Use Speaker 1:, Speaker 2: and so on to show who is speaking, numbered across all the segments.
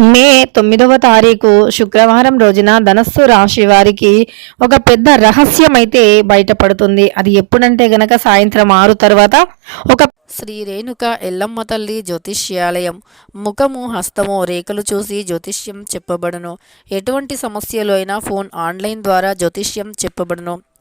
Speaker 1: మే తొమ్మిదవ తారీఖు శుక్రవారం రోజున ధనస్సు రాశి వారికి ఒక పెద్ద రహస్యం అయితే బయటపడుతుంది. అది ఎప్పుడంటే గనక సాయంత్రం ఆరు తర్వాత ఒక
Speaker 2: శ్రీ రేణుక ఎల్లమ్మ తల్లి జ్యోతిష్యాలయం. ముఖము హస్తము రేఖలు చూసి జ్యోతిష్యం చెప్పబడును. ఎటువంటి సమస్యలు అయినా ఫోన్ ఆన్లైన్ ద్వారా జ్యోతిష్యం చెప్పబడును.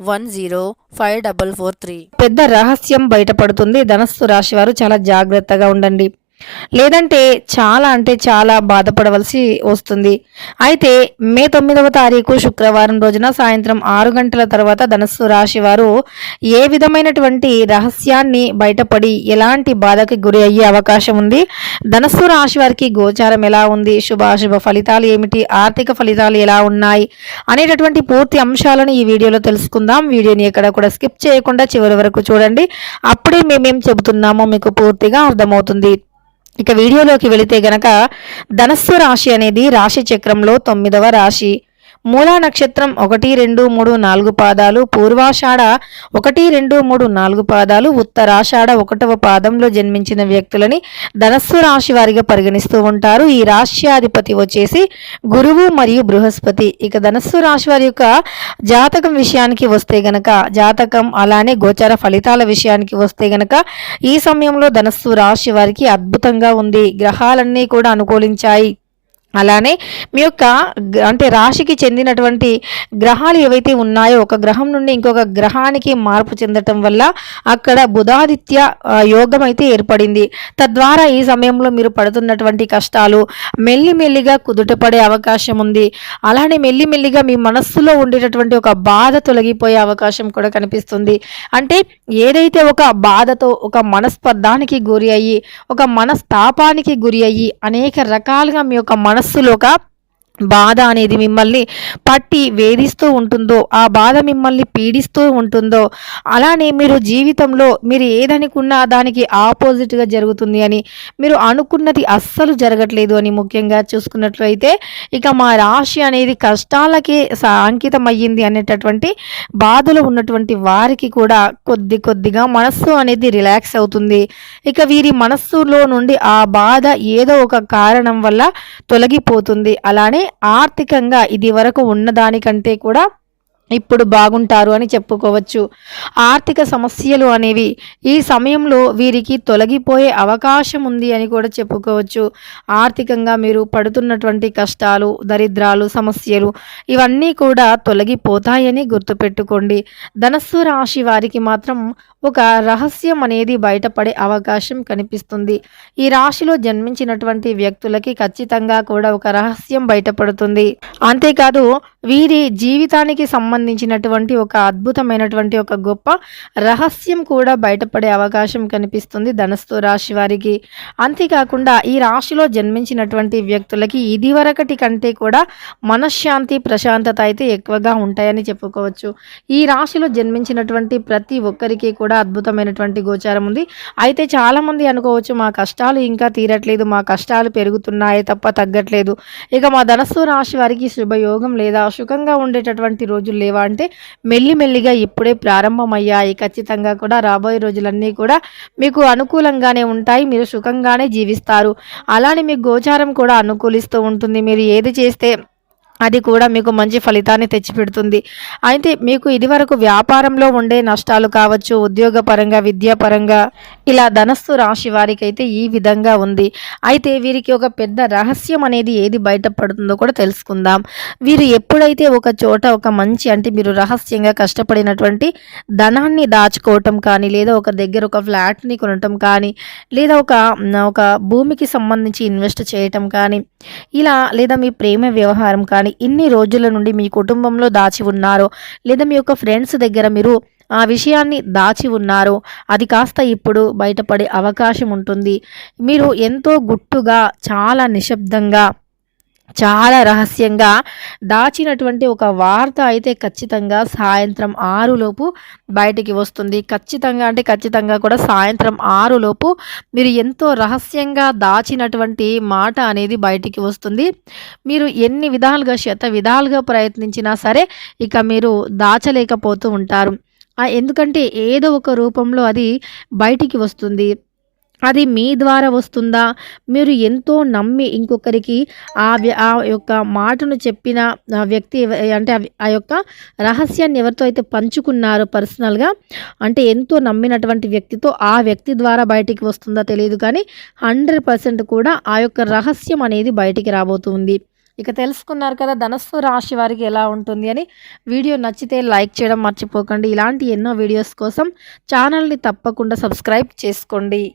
Speaker 2: one zero five double four three
Speaker 1: పెద్ద రహస్యం బయటపడుతుంది. ధనస్సు రాశి వారు చాలా జాగ్రత్తగా ఉండండి. లేదంటే చాలా అంటే చాలా బాధపడవలసి వస్తుంది. అయితే మే తొమ్మిదవ తారీఖు శుక్రవారం రోజున సాయంత్రం ఆరు గంటల తర్వాత ధనస్సు రాశి వారు ఏ విధమైనటువంటి రహస్యాన్ని బయటపడి ఎలాంటి బాధకి గురి అయ్యే అవకాశం ఉంది? ధనస్సు రాశి వారికి గోచారం ఎలా ఉంది? శుభాశుభ ఫలితాలు ఏమిటి? ఆర్థిక ఫలితాలు ఎలా ఉన్నాయి? అనేటటువంటి పూర్తి అంశాలను ఈ వీడియోలో తెలుసుకుందాం. వీడియోని ఎక్కడ కూడా స్కిప్ చేయకుండా చివరి వరకు చూడండి. అప్పుడే మేమేం చెబుతున్నామో మీకు పూర్తిగా అర్థమవుతుంది. ఇక వీడియోలోకి వెళితే గనక ధనస్సు రాశి అనేది రాశి చక్రంలో తొమ్మిదవ రాశి. మూలా నక్షత్రం ఒకటి రెండు మూడు నాలుగు పాదాలు పూర్వాషాఢ ఒకటి రెండు మూడు నాలుగు పాదాలు ఉత్తరాషాఢ ఒకటవ పాదంలో జన్మించిన వ్యక్తులని ధనస్సు రాశి వారిగా పరిగణిస్తూ ఉంటారు. ఈ రాశ్యాధిపతి వచ్చేసి గురువు మరియు బృహస్పతి. ఇక ధనస్సు రాశి వారి యొక్క జాతకం విషయానికి వస్తే గనక జాతకం అలానే గోచర ఫలితాల విషయానికి వస్తే గనక ఈ సమయంలో ధనస్సు రాశి వారికి అద్భుతంగా ఉంది. గ్రహాలన్నీ కూడా అనుకూలించాయి. అలానే మీ యొక్క అంటే రాశికి చెందినటువంటి గ్రహాలు ఏవైతే ఉన్నాయో ఒక గ్రహం నుండి ఇంకొక గ్రహానికి మార్పు చెందటం వల్ల అక్కడ బుధాదిత్య యోగం అయితే ఏర్పడింది. తద్వారా ఈ సమయంలో మీరు పడుతున్నటువంటి కష్టాలు మెల్లిమెల్లిగా కుదుటపడే అవకాశం ఉంది. అలానే మెల్లిమెల్లిగా మీ మనస్సులో ఉండేటటువంటి ఒక బాధ తొలగిపోయే అవకాశం కూడా కనిపిస్తుంది. అంటే ఏదైతే ఒక బాధతో ఒక మనస్పర్ధానికి గురి అయ్యి ఒక మనస్తాపానికి గురి అయ్యి అనేక రకాలుగా మీ యొక్క మనస్ మనస్సులో ఒక బాధ అనేది మిమ్మల్ని పట్టి వేధిస్తూ ఉంటుందో ఆ బాధ మిమ్మల్ని పీడిస్తూ ఉంటుందో అలానే మీరు జీవితంలో మీరు ఏదనుకున్నా దానికి ఆపోజిట్గా జరుగుతుంది అని మీరు అనుకున్నది అస్సలు జరగట్లేదు అని ముఖ్యంగా చూసుకున్నట్లయితే ఇక మా రాశి అనేది కష్టాలకే అంకితం అయ్యింది అనేటటువంటి బాధలో ఉన్నటువంటి వారికి కూడా కొద్ది కొద్దిగా మనస్సు అనేది రిలాక్స్ అవుతుంది. ఇక వీరి మనస్సులో నుండి ఆ బాధ ఏదో ఒక కారణం వల్ల తొలగిపోతుంది. అలానే ఆర్థికంగా ఇది వరకు ఉన్నదానికంటే కూడా ఇప్పుడు బాగుంటారు అని చెప్పుకోవచ్చు. ఆర్థిక సమస్యలు అనేవి ఈ సమయంలో వీరికి తొలగిపోయే అవకాశం ఉంది అని కూడా చెప్పుకోవచ్చు. ఆర్థికంగా మీరు పడుతున్నటువంటి కష్టాలు దరిద్రాలు సమస్యలు ఇవన్నీ కూడా తొలగిపోతాయని గుర్తుపెట్టుకోండి. ధనస్సు రాశి వారికి మాత్రం ఒక రహస్యం అనేది బయటపడే అవకాశం కనిపిస్తుంది. ఈ రాశిలో జన్మించినటువంటి వ్యక్తులకి ఖచ్చితంగా కూడా ఒక రహస్యం బయటపడుతుంది. అంతేకాదు వీరి జీవితానికి సంబంధించినటువంటి ఒక అద్భుతమైనటువంటి ఒక గొప్ప రహస్యం కూడా బయటపడే అవకాశం కనిపిస్తుంది ధనస్సు రాశి వారికి. అంతేకాకుండా ఈ రాశిలో జన్మించినటువంటి వ్యక్తులకి ఇదివరకటి కంటే కూడా మనశ్శాంతి ప్రశాంతత అయితే ఎక్కువగా ఉంటాయని చెప్పుకోవచ్చు. ఈ రాశిలో జన్మించినటువంటి ప్రతి ఒక్కరికి కూడా అద్భుతమైనటువంటి గోచారం ఉంది. అయితే చాలామంది అనుకోవచ్చు మా కష్టాలు ఇంకా తీరట్లేదు మా కష్టాలు పెరుగుతున్నాయి తప్ప తగ్గట్లేదు. ఇక మా ధనస్సు రాశి వారికి శుభయోగం లేదా సుఖంగా ఉండేటటువంటి రోజులు లేవా అంటే మెల్లిమెల్లిగా ఇప్పుడే ప్రారంభమయ్యాయి. ఖచ్చితంగా కూడా రాబోయే రోజులన్నీ కూడా మీకు అనుకూలంగానే ఉంటాయి. మీరు సుఖంగానే జీవిస్తారు. అలానే మీకు గోచారం కూడా అనుకూలిస్తూ ఉంటుంది. మీరు ఏది చేస్తే అది కూడా మీకు మంచి ఫలితాన్ని తెచ్చిపెడుతుంది. అయితే మీకు ఇదివరకు వ్యాపారంలో ఉండే నష్టాలు కావచ్చు ఉద్యోగపరంగా విద్యాపరంగా ఇలా ధనస్సు రాశి వారికి అయితే ఈ విధంగా ఉంది. అయితే వీరికి ఒక పెద్ద రహస్యం అనేది ఏది బయటపడుతుందో కూడా తెలుసుకుందాం. వీరు ఎప్పుడైతే ఒక చోట ఒక మంచి అంటే మీరు రహస్యంగా కష్టపడినటువంటి ధనాన్ని దాచుకోవటం కానీ లేదా ఒక దగ్గర ఒక ఫ్లాట్ని కొనటం కానీ లేదా ఒక ఒక భూమికి సంబంధించి ఇన్వెస్ట్ చేయటం కానీ ఇలా లేదా మీ ప్రేమ వ్యవహారం కానీ ఇన్ని రోజుల నుండి మీ కుటుంబంలో దాచి ఉన్నారో. లేదా మీ యొక్క ఫ్రెండ్స్ దగ్గర మీరు ఆ విషయాన్ని దాచి ఉన్నారు. అది కాస్త ఇప్పుడు బయటపడే అవకాశం ఉంటుంది. మీరు ఎంతో గుట్టుగా చాలా నిశ్శబ్దంగా చాలా రహస్యంగా దాచినటువంటి ఒక వార్త అయితే ఖచ్చితంగా సాయంత్రం ఆరులోపు బయటికి వస్తుంది. ఖచ్చితంగా అంటే ఖచ్చితంగా కూడా సాయంత్రం ఆరులోపు మీరు ఎంతో రహస్యంగా దాచినటువంటి మాట అనేది బయటికి వస్తుంది. మీరు ఎన్ని విధాలుగా శత విధాలుగా ప్రయత్నించినా సరే ఇక మీరు దాచలేకపోతూ ఉంటారు. ఎందుకంటే ఏదో ఒక రూపంలో అది బయటికి వస్తుంది. అది మీ ద్వారా వస్తుందా? మీరు ఎంతో నమ్మి ఇంకొకరికి ఆ ఆ యొక్క మాటను చెప్పిన ఆ వ్యక్తి అంటే ఆ యొక్క రహస్యాన్ని ఎవరితో అయితే పంచుకున్నారో పర్సనల్గా అంటే ఎంతో నమ్మినటువంటి వ్యక్తితో ఆ వ్యక్తి ద్వారా బయటికి వస్తుందా తెలియదు కానీ హండ్రెడ్ పర్సెంట్ కూడా ఆ యొక్క రహస్యం అనేది బయటికి రాబోతుంది. ఇక తెలుసుకున్నారు కదా ధనస్సు రాశి వారికి ఎలా ఉంటుంది అని. వీడియో నచ్చితే లైక్ చేయడం మర్చిపోకండి. ఇలాంటి ఎన్నో వీడియోస్ కోసం ఛానల్ని తప్పకుండా సబ్స్క్రైబ్ చేసుకోండి.